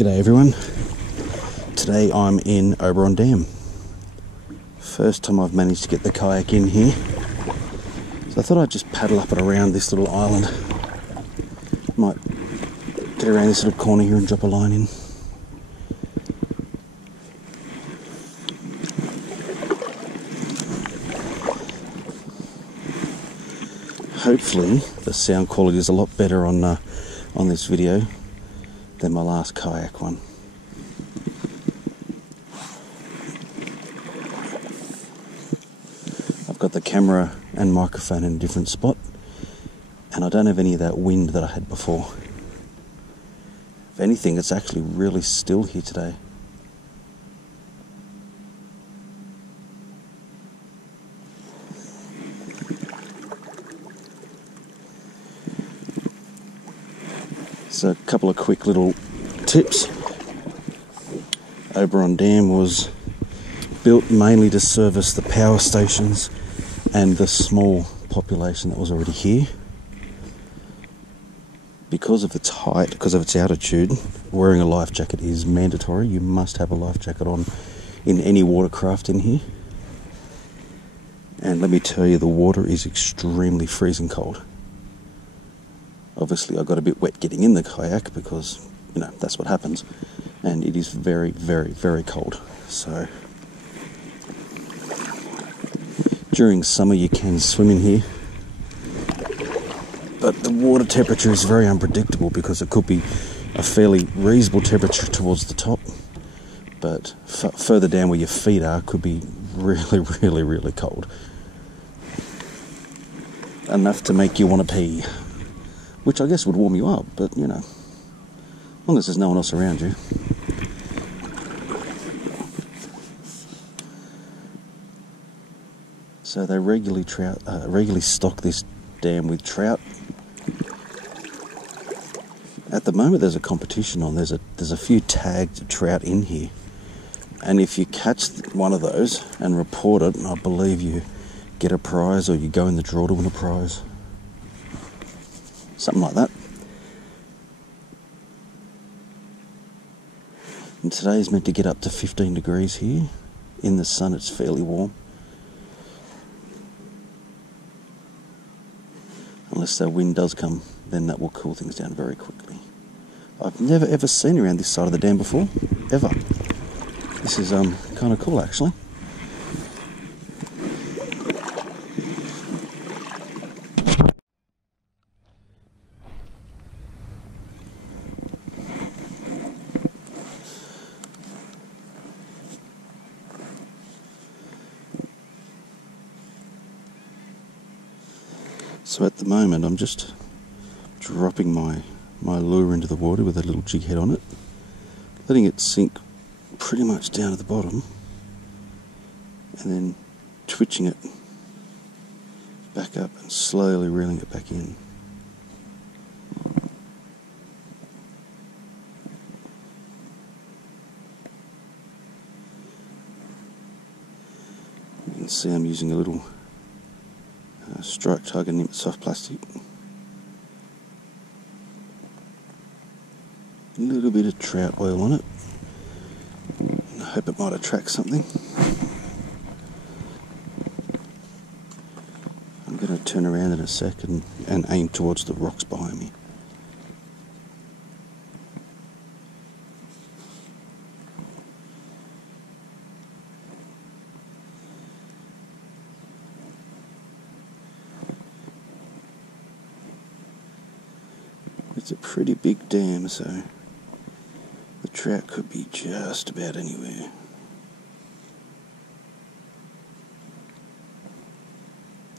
G'day everyone. Today I'm in Oberon Dam. First time I've managed to get the kayak in here. So I thought I'd just paddle up and around this little island. Might get around this little corner here and drop a line in. Hopefully the sound quality is a lot better on this video than my last kayak one. I've got the camera and microphone in a different spot, and I don't have any of that wind that I had before. If anything, it's actually really still here today. So a couple of quick little tips. Oberon Dam was built mainly to service the power stations and the small population that was already here. Because of its height, because of its altitude, wearing a life jacket is mandatory. You must have a life jacket on in any watercraft in here. And let me tell you, the water is extremely freezing cold. Obviously I got a bit wet getting in the kayak because, you know, that's what happens. And it is very, very, very cold. So during summer you can swim in here, but the water temperature is very unpredictable because it could be a fairly reasonable temperature towards the top, but further down where your feet are could be really, really, really cold. Enough to make you want to pee. Which I guess would warm you up, but you know, as long as there's no one else around you. So they regularly stock this dam with trout. At the moment there's a competition on, there's a few tagged trout in here. And if you catch one of those and report it, I believe you get a prize, or you go in the draw to win a prize. Something like that. And today's meant to get up to 15 degrees here. In the sun it's fairly warm. Unless that wind does come, then that will cool things down very quickly. I've never ever seen around this side of the dam before, ever. This is kind of cool actually. So at the moment I'm just dropping my lure into the water with a little jig head on it, letting it sink pretty much down to the bottom, and then twitching it back up and slowly reeling it back in. You can see I'm using a little strike tiger nymph soft plastic. A little bit of trout oil on it. I hope it might attract something. I'm going to turn around in a second and aim towards the rocks behind me. It's a pretty big dam, so the trout could be just about anywhere.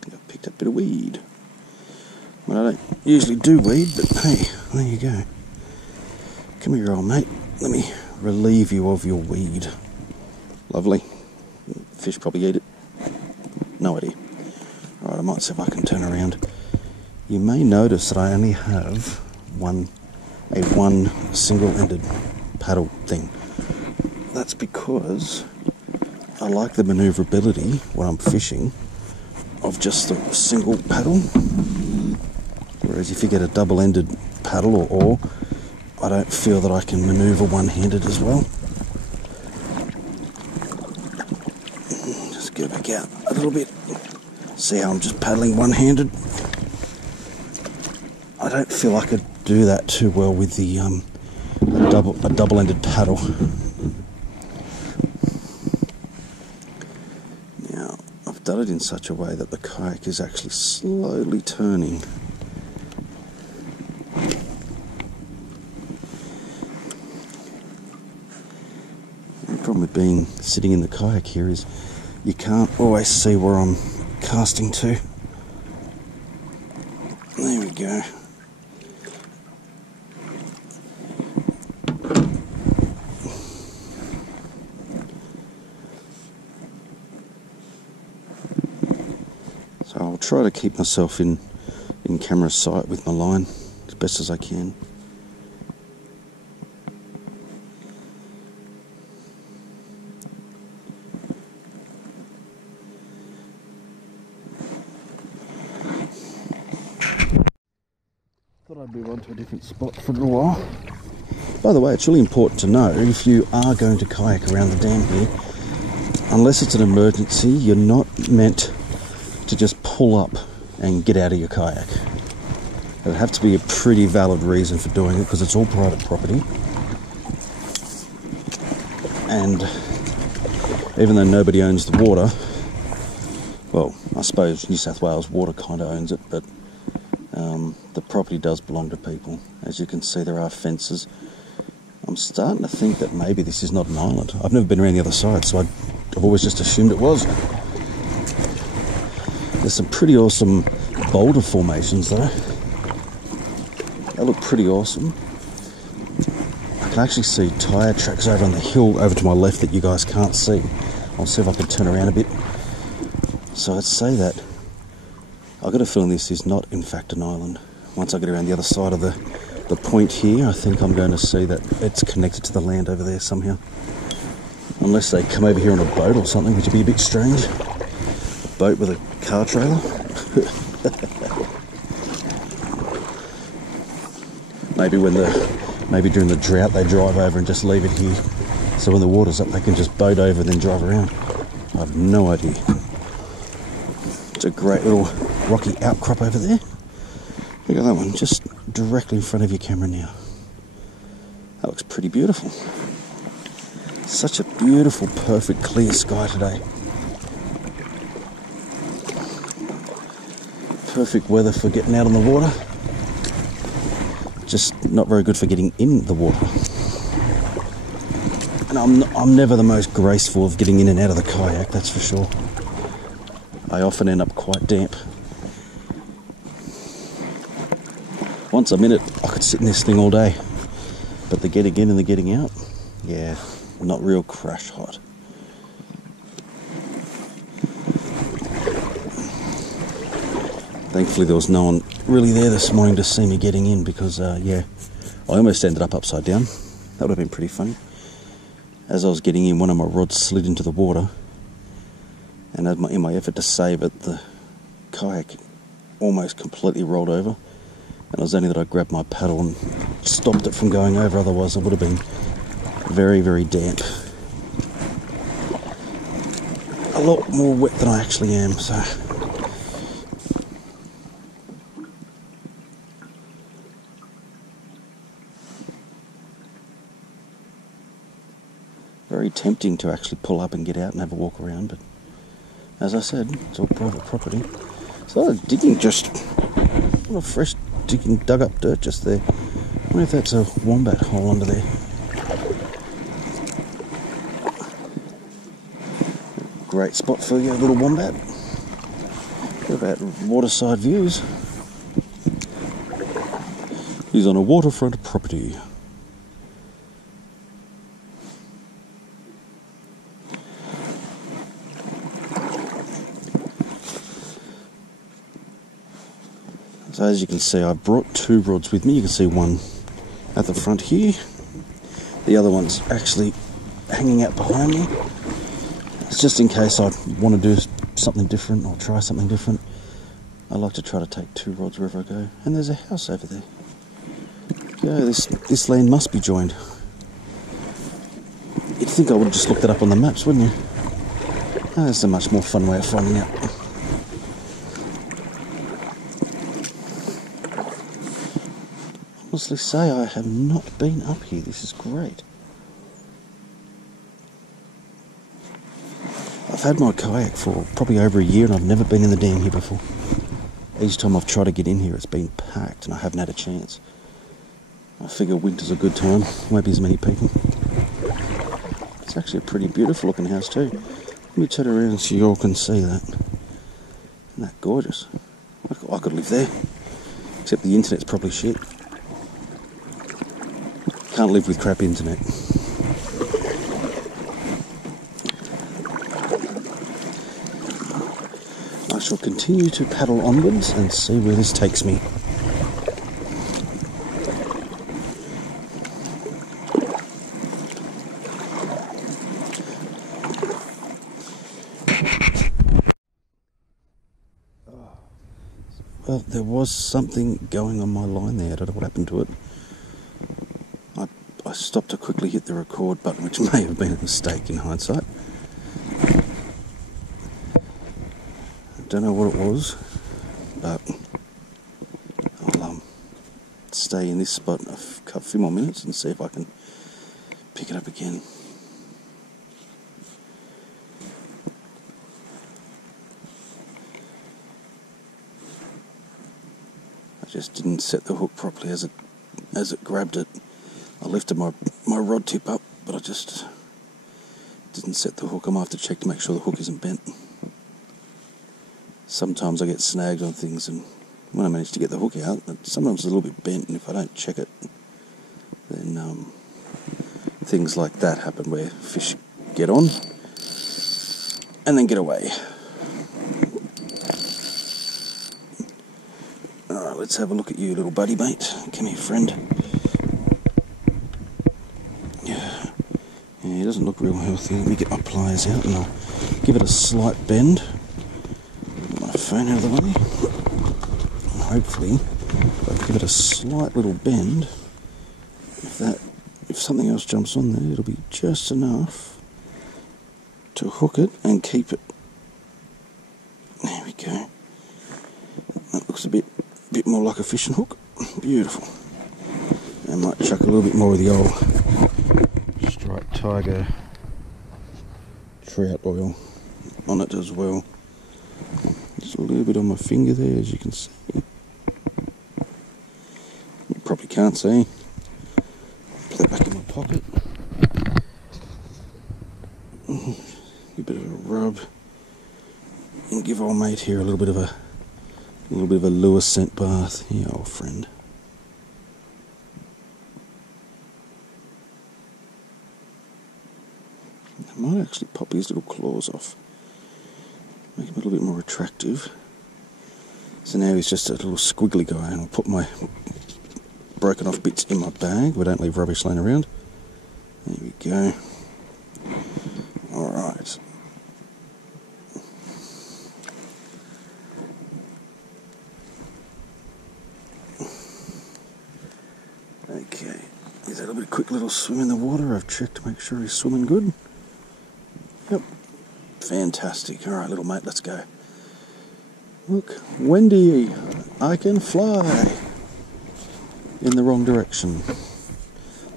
I've picked up a bit of weed. Well, I don't usually do weed, but hey, there you go. Come here, old mate. Let me relieve you of your weed. Lovely. Fish probably eat it. No idea. Alright, I might see if I can turn around. You may notice that I only have one single-ended paddle thing. That's because I like the maneuverability when I'm fishing of just the single paddle, whereas if you get a double-ended paddle or oar, I don't feel that I can manoeuvre one-handed as well. Just go back out a little bit. See how I'm just paddling one-handed? I don't feel I could do that too well with the a double-ended paddle. Now, I've done it in such a way that the kayak is actually slowly turning. The problem with sitting in the kayak here is you can't always see where I'm casting to. There we go. So I'll try to keep myself in camera sight with my line as best as I can. Thought I'd move on to a different spot for a little while. By the way, it's really important to know, if you are going to kayak around the dam here, unless it's an emergency, you're not meant to just pull up and get out of your kayak. It would have to be a pretty valid reason for doing it, because it's all private property. And even though nobody owns the water, well, I suppose New South Wales Water kind of owns it, but the property does belong to people. As you can see, there are fences. I'm starting to think that maybe this is not an island. I've never been around the other side, so I've always just assumed it was. There's some pretty awesome boulder formations though. They look pretty awesome. I can actually see tyre tracks over on the hill over to my left that you guys can't see. I'll see if I can turn around a bit. So I'd say that I've got a feeling this is not in fact an island. Once I get around the other side of the point here, I think I'm going to see that it's connected to the land over there somehow. Unless they come over here on a boat or something, which would be a bit strange. A boat with a car trailer. Maybe during the drought they drive over and just leave it here. So when the water's up, they can just boat over and then drive around. I have no idea. It's a great little rocky outcrop over there. Look at that one, just directly in front of your camera now. That looks pretty beautiful. Such a beautiful, perfect, clear sky today. Perfect weather for getting out on the water. Just not very good for getting in the water. And I'm never the most graceful of getting in and out of the kayak, that's for sure. I often end up quite damp. Once I'm in it, I could sit in this thing all day. But the getting in and the getting out, yeah, not real crash hot. Thankfully there was no one really there this morning to see me getting in, because yeah, I almost ended up upside down. That would have been pretty funny. As I was getting in, one of my rods slid into the water, and in my effort to save it, the kayak almost completely rolled over, and it was only that I grabbed my paddle and stopped it from going over, otherwise I would have been very, very damp. A lot more wet than I actually am, so... Very tempting to actually pull up and get out and have a walk around, but as I said, it's all private property. So digging, just what a fresh digging, dug up dirt just there. I wonder if that's a wombat hole under there. Great spot for your little wombat. What about waterside views? He's on a waterfront property. So as you can see, I brought two rods with me. You can see one at the front here. The other one's actually hanging out behind me. It's just in case I want to do something different or try something different. I like to try to take two rods wherever I go. And there's a house over there. go. This land must be joined. You'd think I would have just looked it up on the maps, wouldn't you? Oh, there's a much more fun way of finding out. Honestly say I have not been up here. This is great. I've had my kayak for probably over a year and I've never been in the dam here before. Each time I've tried to get in here it's been packed and I haven't had a chance. I figure winter's a good time, won't be as many people. It's actually a pretty beautiful looking house too. Let me turn around so you all can see that. Isn't that gorgeous? I could live there. Except the internet's probably shit. Can't live with crap internet. I shall continue to paddle onwards and see where this takes me. Well, there was something going on my line there. I don't know what happened to it. I stopped to quickly hit the record button, which may have been a mistake in hindsight. I don't know what it was, but I'll stay in this spot a few more minutes and see if I can pick it up again. I just didn't set the hook properly as it grabbed it. I lifted my rod tip up, but I just didn't set the hook. I might have to check to make sure the hook isn't bent. Sometimes I get snagged on things, and when I manage to get the hook out, sometimes it's a little bit bent, and if I don't check it, then things like that happen where fish get on and then get away. Alright, let's have a look at you, little buddy mate. Come here, friend. Yeah, he doesn't look real healthy. Let me get my pliers out and I'll give it a slight bend. Get my phone out of the way. Hopefully, if I give it a slight little bend, if something else jumps on there, it'll be just enough to hook it and keep it. There we go. That looks a bit more like a fishing hook. Beautiful. I might chuck a little bit more of the old Striped Tiger trout oil on it as well. Just a little bit on my finger there, as you can see. You probably can't see. Put that back in my pocket. A bit of a rub, and give old mate here a little bit of a lure scent bath. Yeah, old friend. I might actually pop his little claws off, make him a little bit more attractive. So now he's just a little squiggly guy, and I'll put my broken off bits in my bag. We don't leave rubbish laying around. There we go. Alright. Okay. He's had a bit of quick little swim in the water. I've checked to make sure he's swimming good. Yep. Fantastic. Alright, little mate, let's go. Look, Wendy, I can fly. In the wrong direction.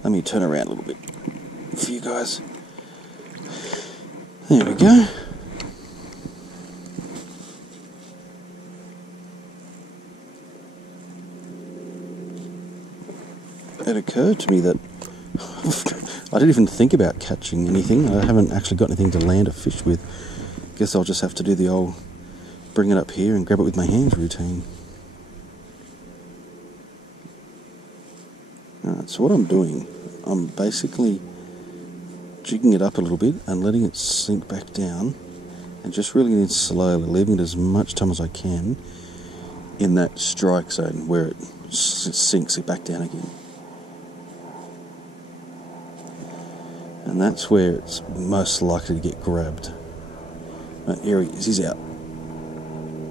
Let me turn around a little bit for you guys. There we go. It occurred to me that I didn't even think about catching anything. I haven't actually got anything to land a fish with. Guess I'll just have to do the old bring it up here and grab it with my hands routine. Alright, so what I'm doing, I'm basically jigging it up a little bit and letting it sink back down and just reeling it in slowly, leaving it as much time as I can in that strike zone where it sinks it back down again. And that's where it's most likely to get grabbed. Right, here he is, he's out.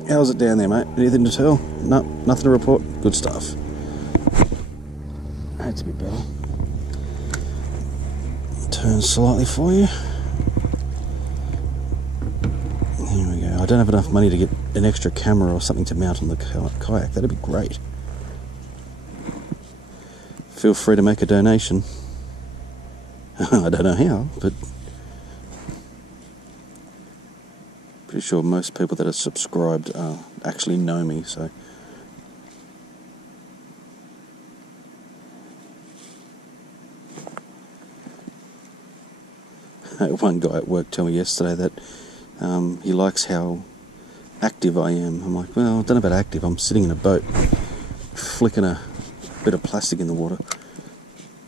How's it down there, mate? Anything to tell? No, nothing to report? Good stuff. That's a bit better. Turn slightly for you. There we go. I don't have enough money to get an extra camera or something to mount on the kayak. That'd be great. Feel free to make a donation. I don't know how, but pretty sure most people that are subscribed actually know me, so. One guy at work told me yesterday that he likes how active I am. I'm like, well, I don't know about active. I'm sitting in a boat, flicking a bit of plastic in the water.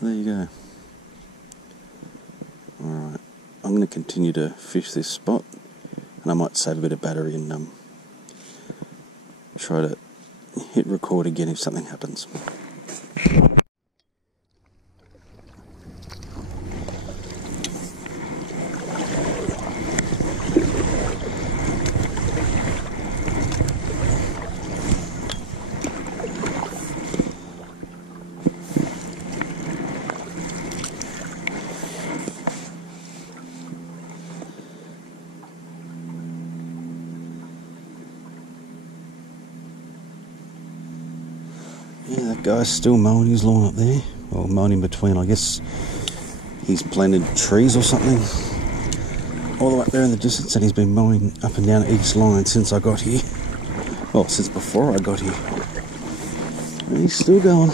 There you go. Alright, I'm going to continue to fish this spot, and I might save a bit of battery and try to hit record again if something happens. Yeah, that guy's still mowing his lawn up there. Or mowing in between, I guess he's planted trees or something all the way up there in the distance, and he's been mowing up and down each line since I got here. Well, since before I got here. And he's still going.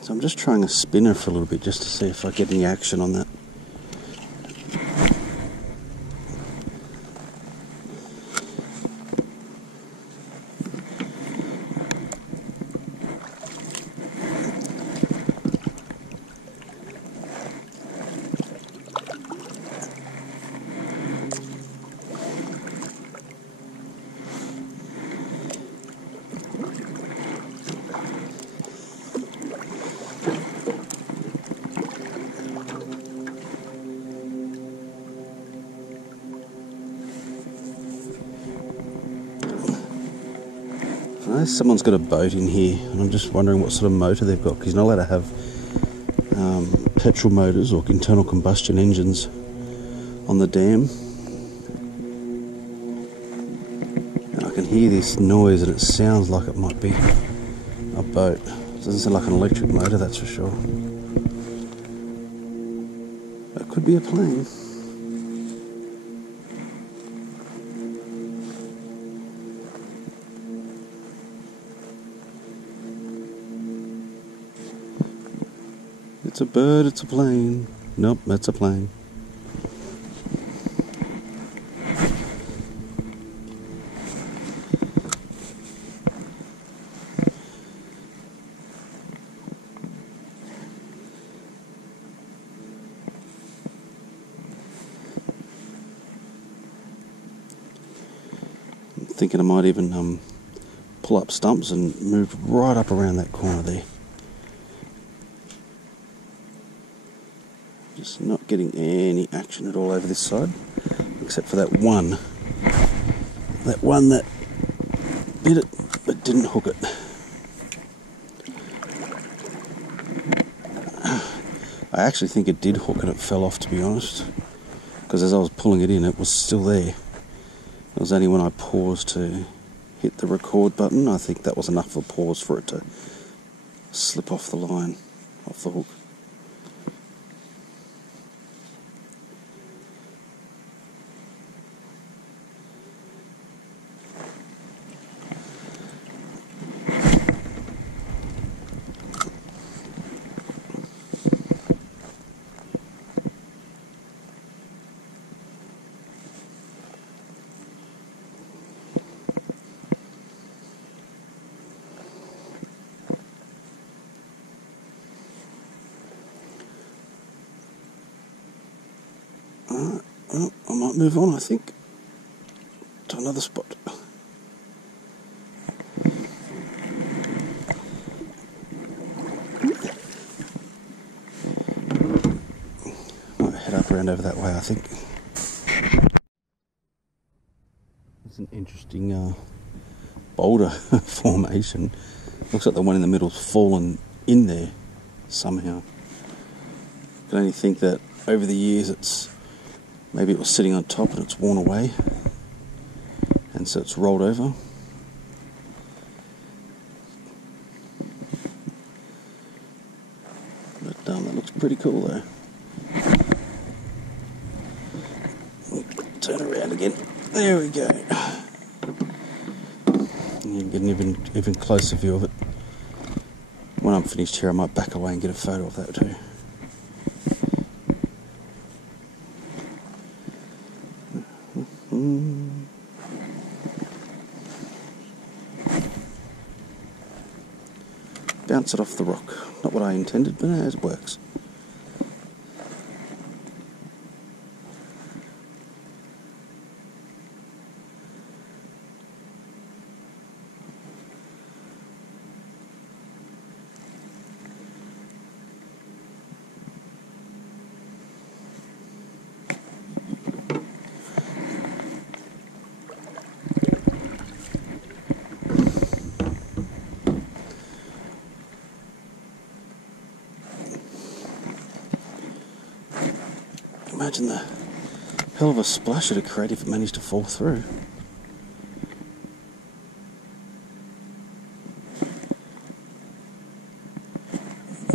So I'm just trying a spinner for a little bit just to see if I get any action on that. Someone's got a boat in here, and I'm just wondering what sort of motor they've got, because you're not allowed to have petrol motors or internal combustion engines on the dam. And I can hear this noise, and it sounds like it might be a boat. It doesn't sound like an electric motor, that's for sure. It could be a plane. It's a bird, it's a plane. Nope, that's a plane. I'm thinking I might even pull up stumps and move right up around that corner there. Just not getting any action at all over this side, except for that one that bit it but didn't hook it. I actually think it did hook and it fell off, to be honest, because as I was pulling it in, it was still there. It was only when I paused to hit the record button, I think that was enough of a pause for it to slip off the line, off the hook. Well, I might move on, I think, to another spot. Might head up around over that way, I think. It's an interesting boulder formation. Looks like the one in the middle's fallen in there somehow. I can only think that over the years maybe it was sitting on top and it's worn away, and so it's rolled over. But that looks pretty cool though. Turn around again. There we go. You can get an even closer view of it. When I'm finished here, I might back away and get a photo of that too. Bounce it off the rock. Not what I intended, but it works. Imagine the hell of a splash it'd create if it managed to fall through.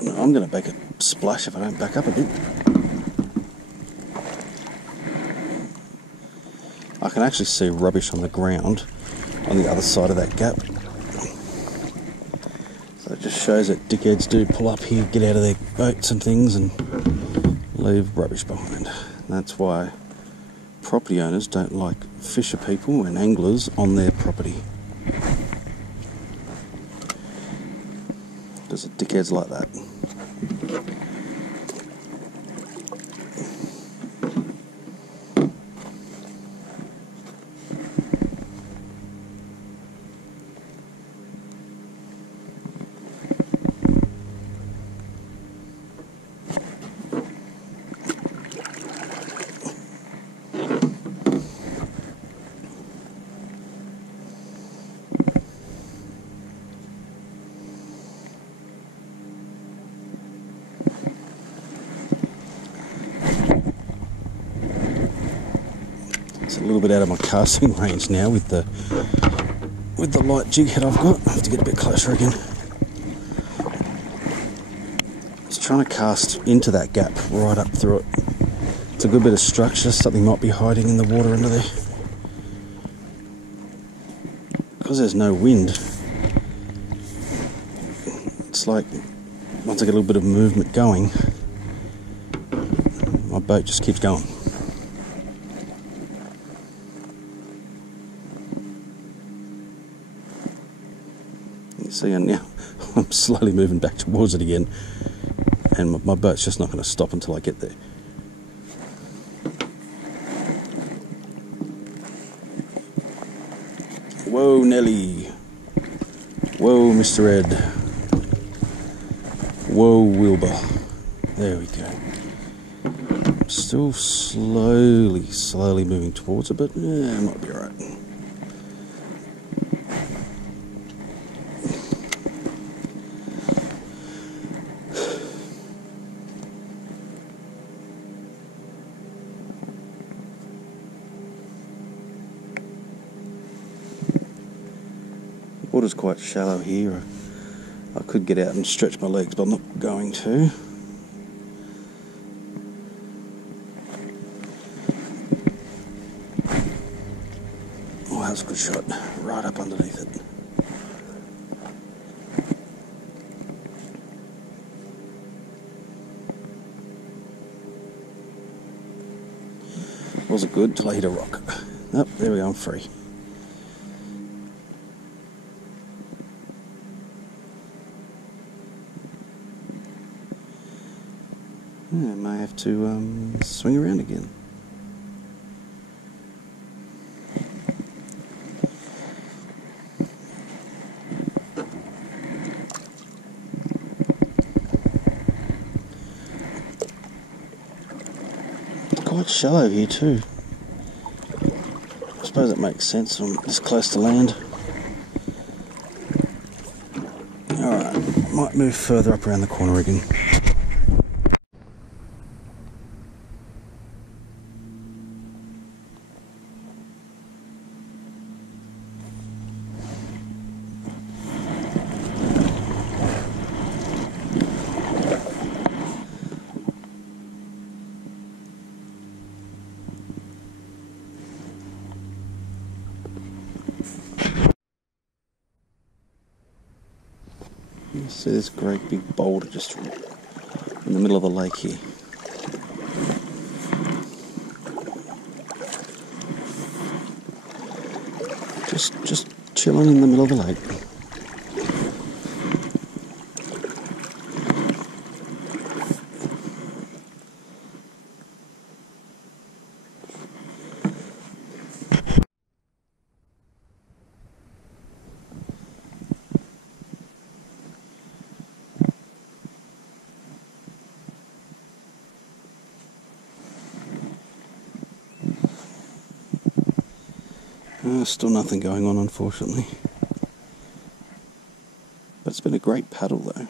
No, I'm going to make a splash if I don't back up a bit. I can actually see rubbish on the ground on the other side of that gap. So it just shows that dickheads do pull up here, get out of their boats and things and leave rubbish behind. That's why property owners don't like fisher people and anglers on their property. Because of dickheads like that. It's a little bit out of my casting range now with the light jig head I've got. I have to get a bit closer again. Just trying to cast into that gap right up through it. It's a good bit of structure. Something might be hiding in the water under there. Because there's no wind, it's like once I get a little bit of movement going, my boat just keeps going. See, and now I'm slowly moving back towards it again, and my boat's just not going to stop until I get there. Whoa, Nelly. Whoa, Mr. Ed. Whoa, Wilbur. There we go. Still slowly moving towards it, but yeah, it might be alright. Water's quite shallow here. I could get out and stretch my legs, but I'm not going to. Oh, that was a good shot. Right up underneath it. Wasn't good till I hit a rock. Oh, there we go, I'm free. I may have to swing around again. quite shallow here too. I suppose it makes sense, I'm this close to land. Alright, might move further up around the corner again. You see this great big boulder just in the middle of the lake here. Just chilling in the middle of the lake. Still nothing going on, unfortunately. But it's been a great paddle, though.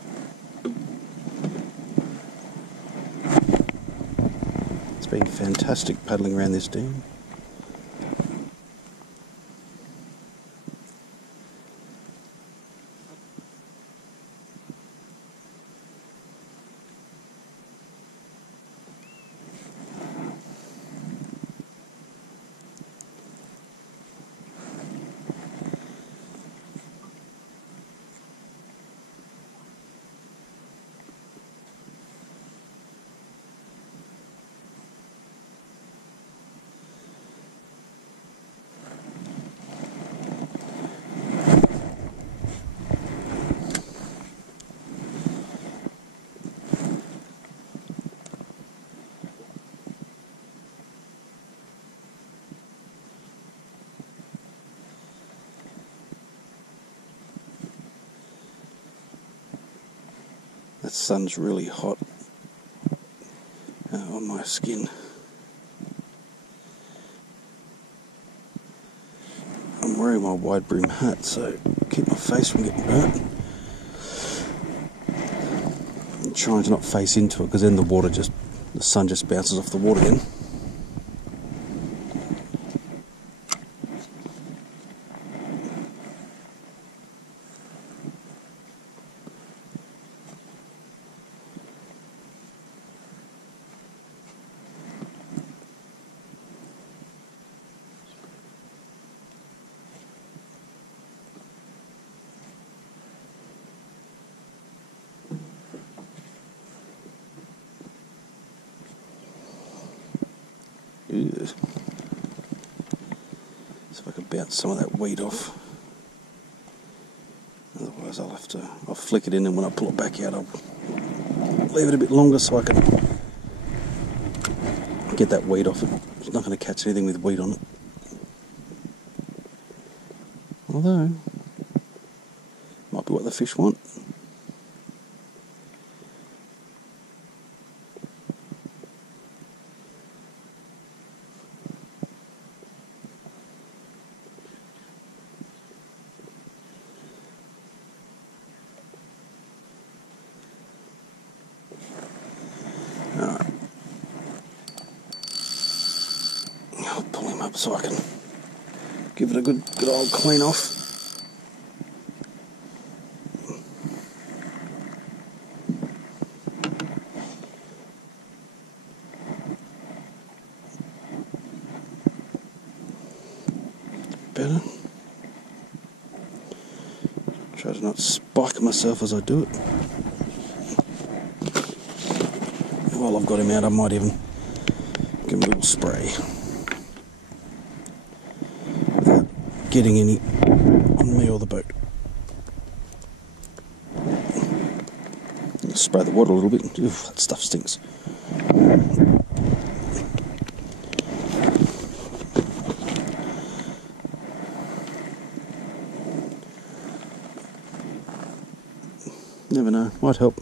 It's been fantastic paddling around this dam. That sun's really hot on my skin. I'm wearing my wide brim hat, so keep my face from getting burnt. I'm trying to not face into it, because then the sun just bounces off the water again. See if I can bounce some of that weed off. Otherwise I'll flick it in, and when I pull it back out I'll leave it a bit longer so I can get that weed off it. It's not going to catch anything with weed on it. Although, might be what the fish want. I'll pull him up so I can give it a good old clean off. Better. Try to not spike myself as I do it. While I've got him out, I might even give him a little spray without getting any on me or the boat. Spray the water a little bit. Oof, that stuff stinks. Never know, might help.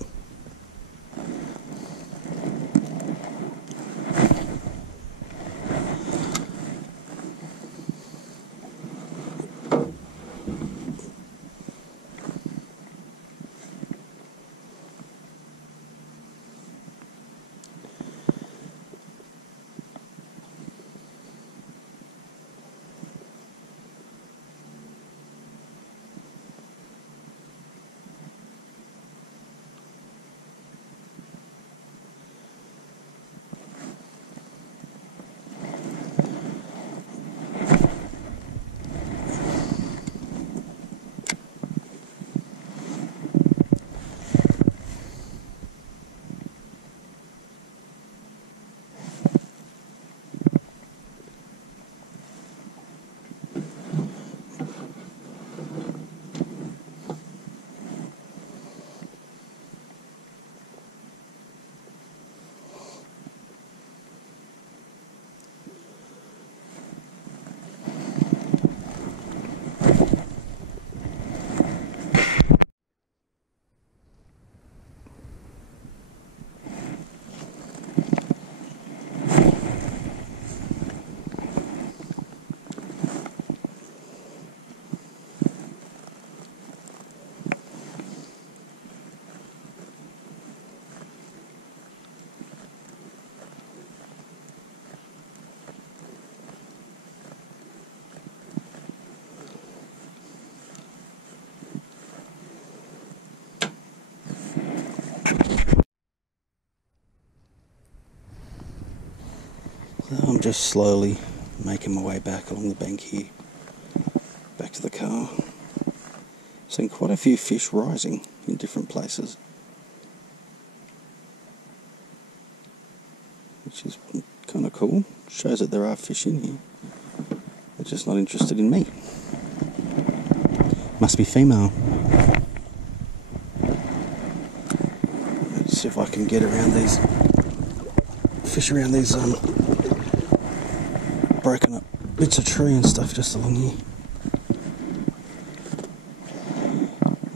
just slowly making my way back along the bank here, back to the car. Seeing quite a few fish rising in different places, which is kind of cool. Shows that there are fish in here. They're just not interested in me. Must be female. Let's see if I can get around these fish around these broken up bits of tree and stuff just along here.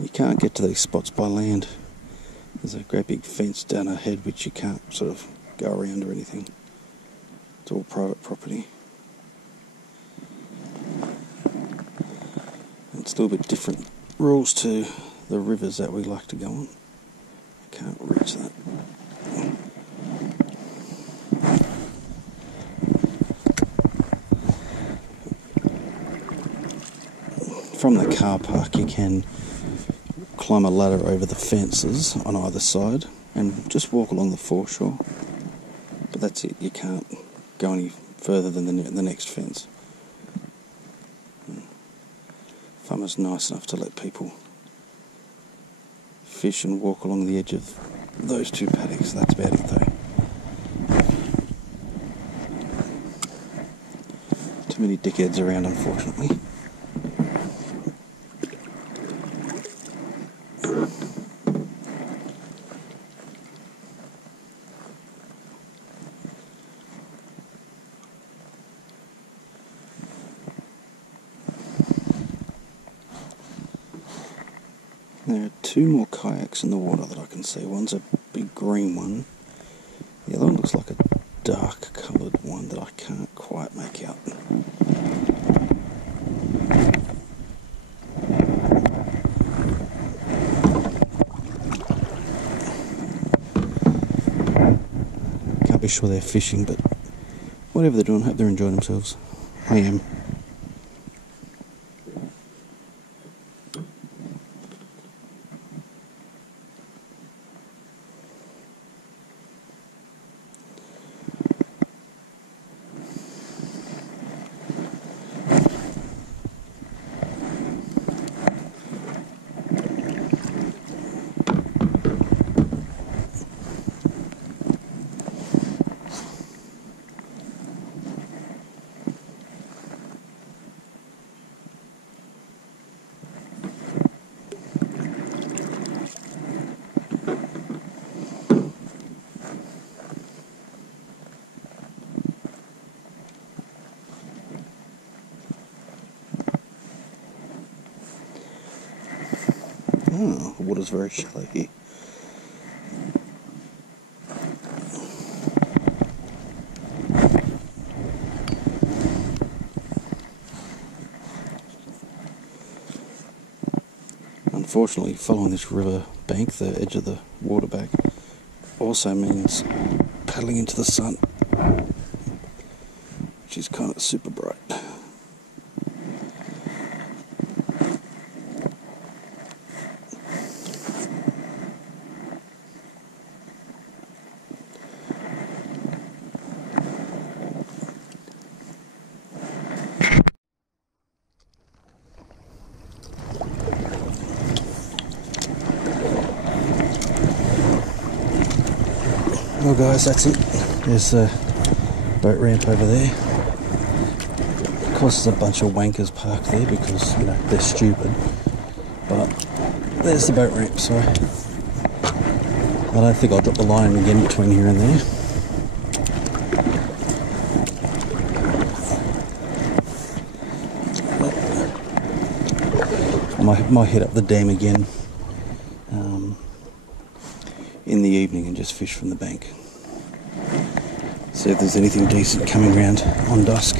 You can't get to these spots by land. There's a great big fence down ahead which you can't sort of go around or anything. It's all private property. And it's a little bit different rules to the rivers that we like to go on. I can't reach that. From the car park you can climb a ladder over the fences on either side and just walk along the foreshore. But that's it, you can't go any further than the next fence. Farmer's nice enough to let people fish and walk along the edge of those two paddocks. That's about it though. Too many dickheads around, unfortunately. There are two more kayaks in the water that I can see. One's a big green one. The other one looks like a dark coloured one that I can't quite make out. Can't be sure they're fishing, but whatever they're doing, I hope they're enjoying themselves. I am. Oh, the water's very shallow here. Unfortunately, following this river bank, the edge of the water back, also means paddling into the sun, which is kind of super bright. Well guys, that's it. There's the boat ramp over there. Of course there's a bunch of wankers parked there because, you know, they're stupid. But there's the boat ramp, so I don't think I'll drop the line again between here and there. Might head up the dam again in the evening and just fish from the bank. See if there's anything decent coming around on dusk.